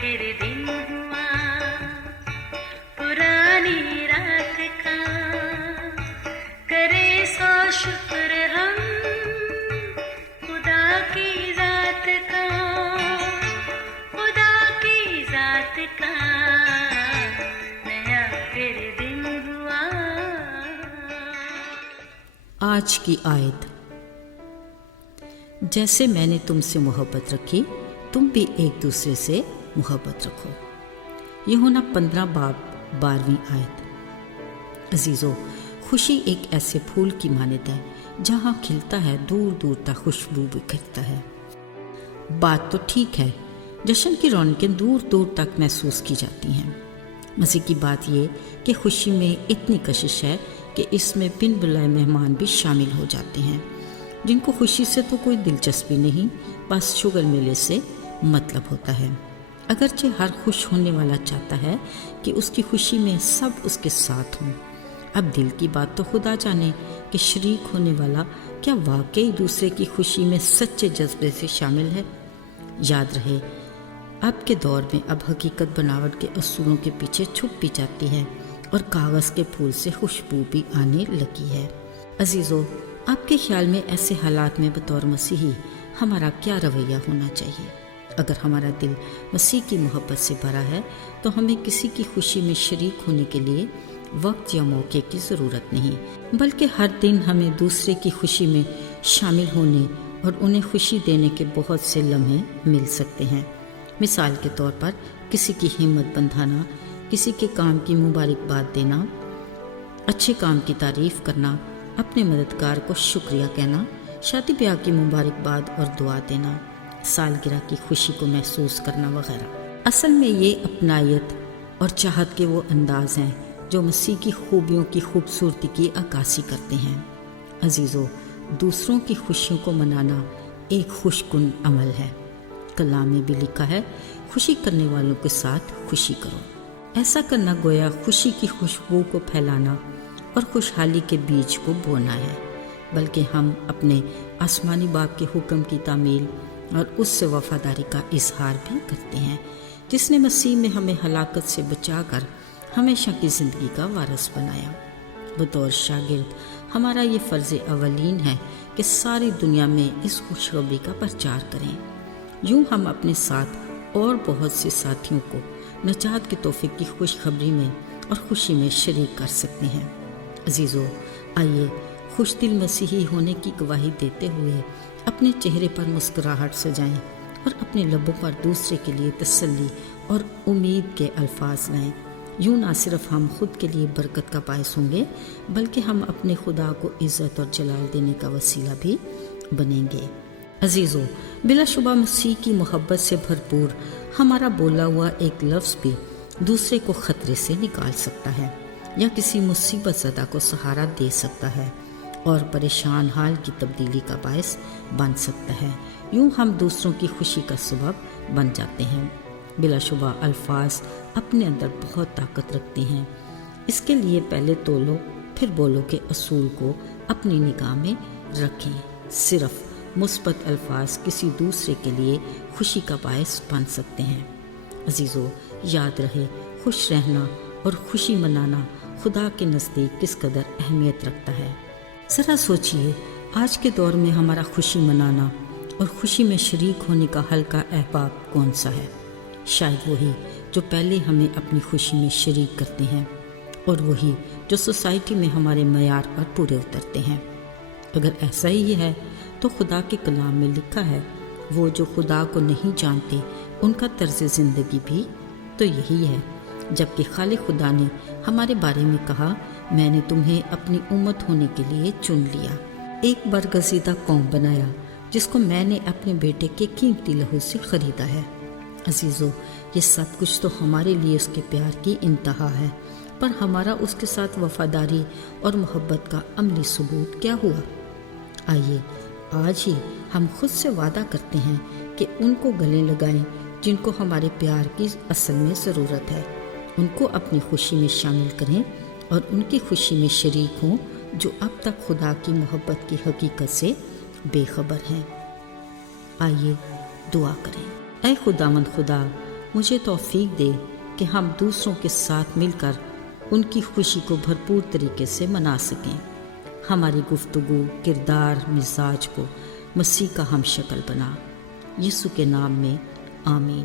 پھر دن ہوا پرانی رات کا، کرے سو شکر ہم خدا کی ذات کا، خدا کی ذات کا نیا پھر دن ہوا۔ آج کی آیت: جیسے میں نے تم سے محبت رکھی تم بھی ایک دوسرے سے محبت رکھو۔ یوحنا 15 باب 12 آیت۔ عزیزو، خوشی ایک ایسے پھول کی مانند ہے، جہاں کھلتا ہے دور دور تک خوشبو بکھرتا ہے۔ بات تو ٹھیک ہے، جشن کی رونقیں دور دور تک محسوس کی جاتی ہیں۔ مزے کی بات یہ کہ خوشی میں اتنی کشش ہے کہ اس میں بن بلائے مہمان بھی شامل ہو جاتے ہیں، جن کو خوشی سے تو کوئی دلچسپی نہیں، بس شوگر میلے سے مطلب ہوتا ہے۔ اگرچہ ہر خوش ہونے والا چاہتا ہے کہ اس کی خوشی میں سب اس کے ساتھ ہوں۔ اب دل کی بات تو خدا جانے کہ شریک ہونے والا کیا واقعی دوسرے کی خوشی میں سچے جذبے سے شامل ہے۔ یاد رہے، اب کے دور میں اب حقیقت بناوٹ کے اصولوں کے پیچھے چھپ بھی جاتی ہے اور کاغذ کے پھول سے خوشبو بھی آنے لگی ہے۔ عزیزو، آپ کے خیال میں ایسے حالات میں بطور مسیحی ہمارا کیا رویہ ہونا چاہیے؟ اگر ہمارا دل مسیح کی محبت سے بھرا ہے تو ہمیں کسی کی خوشی میں شریک ہونے کے لیے وقت یا موقع کی ضرورت نہیں، بلکہ ہر دن ہمیں دوسرے کی خوشی میں شامل ہونے اور انہیں خوشی دینے کے بہت سے لمحے مل سکتے ہیں۔ مثال کے طور پر کسی کی ہمت بندھانا، کسی کے کام کی مبارکباد دینا، اچھے کام کی تعریف کرنا، اپنے مددگار کو شکریہ کہنا، شادی بیاہ کی مبارکباد اور دعا دینا، سالگرہ کی خوشی کو محسوس کرنا وغیرہ۔ اصل میں یہ اپنائیت اور چاہت کے وہ انداز ہیں جو مسیح کی خوبیوں کی خوبصورتی کی عکاسی کرتے ہیں۔ عزیزو، دوسروں کی خوشیوں کو منانا ایک خوش کن عمل ہے۔ کلام میں بھی لکھا ہے، خوشی کرنے والوں کے ساتھ خوشی کرو۔ ایسا کرنا گویا خوشی کی خوشبو کو پھیلانا اور خوشحالی کے بیج کو بونا ہے، بلکہ ہم اپنے آسمانی باپ کے حکم کی تعمیل اور اس سے وفاداری کا اظہار بھی کرتے ہیں، جس نے مسیح میں ہمیں ہلاکت سے بچا کر ہمیشہ کی زندگی کا وارث بنایا۔ بطور شاگرد ہمارا یہ فرض اولین ہے کہ ساری دنیا میں اس خوشخبری کا پرچار کریں۔ یوں ہم اپنے ساتھ اور بہت سے ساتھیوں کو نجات کے تحفے کی خوشخبری میں اور خوشی میں شریک کر سکتے ہیں۔ عزیزو، آئیے خوش دل مسیحی ہونے کی گواہی دیتے ہوئے اپنے چہرے پر مسکراہٹ سجائیں اور اپنے لبوں پر دوسرے کے لیے تسلی اور امید کے الفاظ لائیں۔ یوں نہ صرف ہم خود کے لیے برکت کا باعث ہوں گے، بلکہ ہم اپنے خدا کو عزت اور جلال دینے کا وسیلہ بھی بنیں گے۔ عزیزو، بلا شبہ مسیح کی محبت سے بھرپور ہمارا بولا ہوا ایک لفظ بھی دوسرے کو خطرے سے نکال سکتا ہے، یا کسی مصیبت زدہ کو سہارا دے سکتا ہے اور پریشان حال کی تبدیلی کا باعث بن سکتا ہے۔ یوں ہم دوسروں کی خوشی کا سبب بن جاتے ہیں۔ بلا شبہ الفاظ اپنے اندر بہت طاقت رکھتے ہیں۔ اس کے لیے پہلے تولو پھر بولو کے اصول کو اپنی نگاہ میں رکھیں۔ صرف مثبت الفاظ کسی دوسرے کے لیے خوشی کا باعث بن سکتے ہیں۔ عزیزو، یاد رہے، خوش رہنا اور خوشی منانا خدا کے نزدیک کس قدر اہمیت رکھتا ہے۔ ذرا سوچئے، آج کے دور میں ہمارا خوشی منانا اور خوشی میں شریک ہونے کا ہلکا احباب کون سا ہے؟ شاید وہی جو پہلے ہمیں اپنی خوشی میں شریک کرتے ہیں، اور وہی جو سوسائٹی میں ہمارے معیار پر پورے اترتے ہیں۔ اگر ایسا ہی ہے تو خدا کے کلام میں لکھا ہے، وہ جو خدا کو نہیں جانتے ان کا طرز زندگی بھی تو یہی ہے، جبکہ خالق خدا نے ہمارے بارے میں کہا، میں نے تمہیں اپنی امت ہونے کے لیے چن لیا، ایک برگزیدہ قوم بنایا جس کو میں نے اپنے بیٹے کے قیمتی لہو سے خریدا ہے۔ عزیزو، یہ سب کچھ تو ہمارے لیے اس کے پیار کی انتہا ہے، پر ہمارا اس کے ساتھ وفاداری اور محبت کا عملی ثبوت کیا ہوا؟ آئیے آج ہی ہم خود سے وعدہ کرتے ہیں کہ ان کو گلے لگائیں جن کو ہمارے پیار کی اصل میں ضرورت ہے، ان کو اپنی خوشی میں شامل کریں اور ان کی خوشی میں شریک ہوں جو اب تک خدا کی محبت کی حقیقت سے بے خبر ہیں۔ آئیے دعا کریں۔ اے خداوند خدا، مجھے توفیق دے کہ ہم دوسروں کے ساتھ مل کر ان کی خوشی کو بھرپور طریقے سے منا سکیں۔ ہماری گفتگو، کردار، مزاج کو مسیح کا ہم شکل بنا۔ یسوع کے نام میں آمین۔